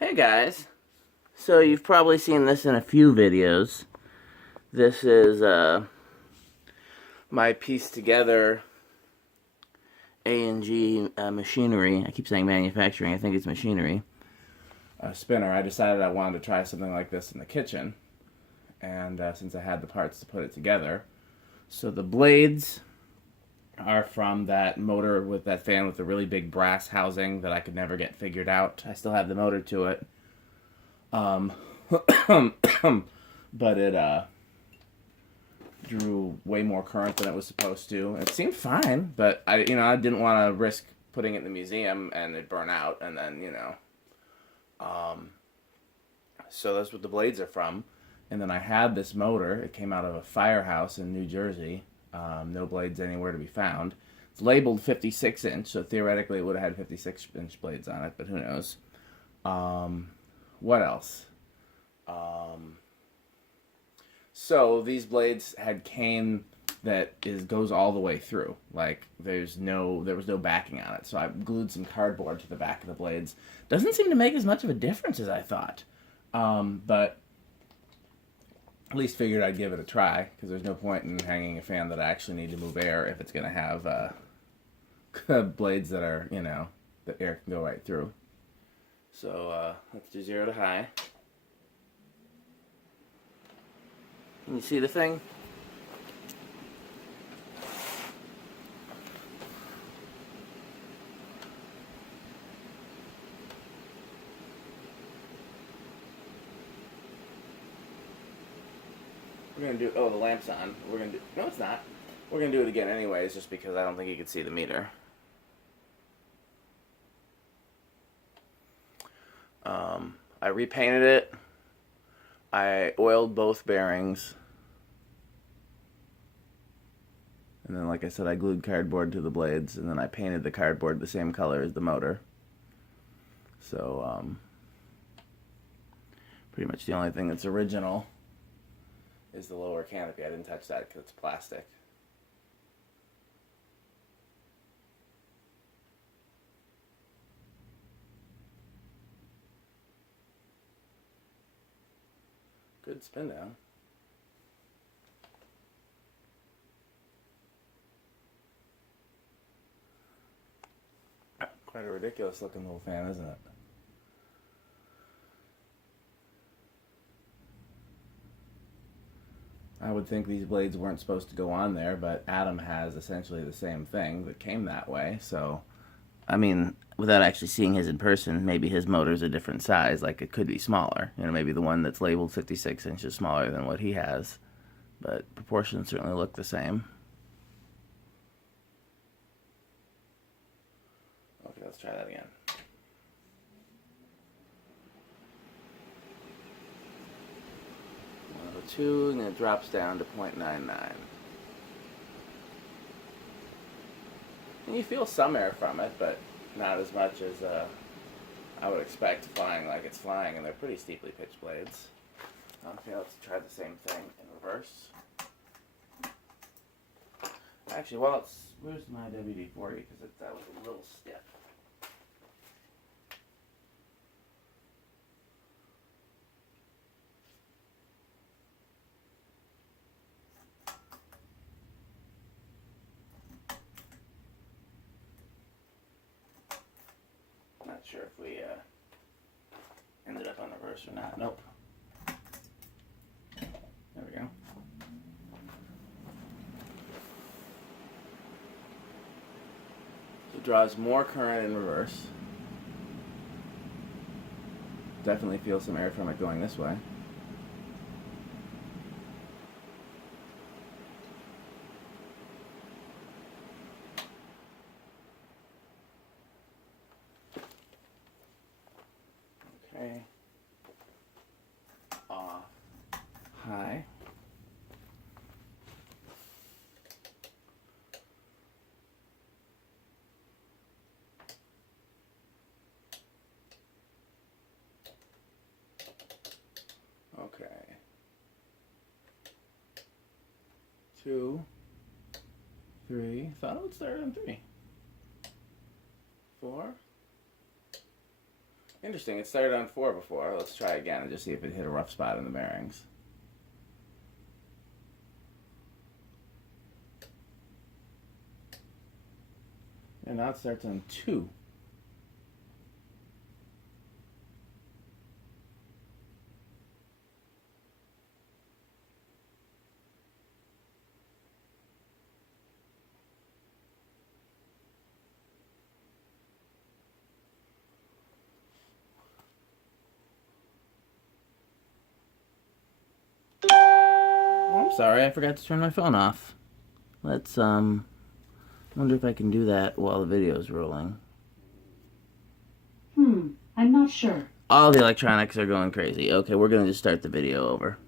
Hey guys, so you've probably seen this in a few videos. This is my piece together A&G machinery. I keep saying manufacturing, I think it's machinery. A spinner. I decided I wanted to try something like this in the kitchen, and since I had the parts to put it together. So the blades are from that motor with that fan with the really big brass housing that I could never get figured out. I still have the motor to it. But it drew way more current than it was supposed to. It seemed fine, but I didn't want to risk putting it in the museum and it burn out, and then so that's what the blades are from. And then I had this motor. It came out of a firehouse in New Jersey. No blades anywhere to be found. It's labeled 56 inch, so theoretically it would have had 56-inch blades on it, but who knows. What else? So these blades had cane that goes all the way through. Like there was no backing on it. So I glued some cardboard to the back of the blades. Doesn't seem to make as much of a difference as I thought. But at least figured I'd give it a try, because there's no point in hanging a fan that I actually need to move air if it's going to have blades that are, that air can go right through. So let's do 0 to high. Can you see the thing? We're going to do, the lamp's on. We're going to do, no it's not. We're going to do it again anyways, just because I don't think you can see the meter. I repainted it. I oiled both bearings. And then, like I said, I glued cardboard to the blades, and then I painted the cardboard the same color as the motor. So, pretty much the only thing that's original is the lower canopy. I didn't touch that because it's plastic. Good spin down. Quite a ridiculous looking little fan, isn't it? I would think these blades weren't supposed to go on there, but Adam has essentially the same thing that came that way, so I mean, without actually seeing his in person, maybe his motor's a different size. Like, it could be smaller. Maybe the one that's labeled 56 inches smaller than what he has. But proportions certainly look the same. Okay, let's try that again. 102, and it drops down to 0.99. And you feel some air from it, but not as much as I would expect flying like it's flying, and they're pretty steeply pitched blades. Okay, let's try the same thing in reverse. Actually, where's my WD-40? Because that was a little stiff. Not sure if we ended up on reverse or not. Nope. There we go. So it draws more current in reverse. Definitely feel some air from it going this way. Okay. Off. High. Okay. 2, 3. Thought it would start on 3. 4. Interesting. It started on 4 before. Let's try again and just see if it hit a rough spot in the bearings. And now it starts on 2. I'm sorry, I forgot to turn my phone off. Let's, wonder if I can do that while the video's rolling. I'm not sure. All the electronics are going crazy. Okay, we're gonna just start the video over.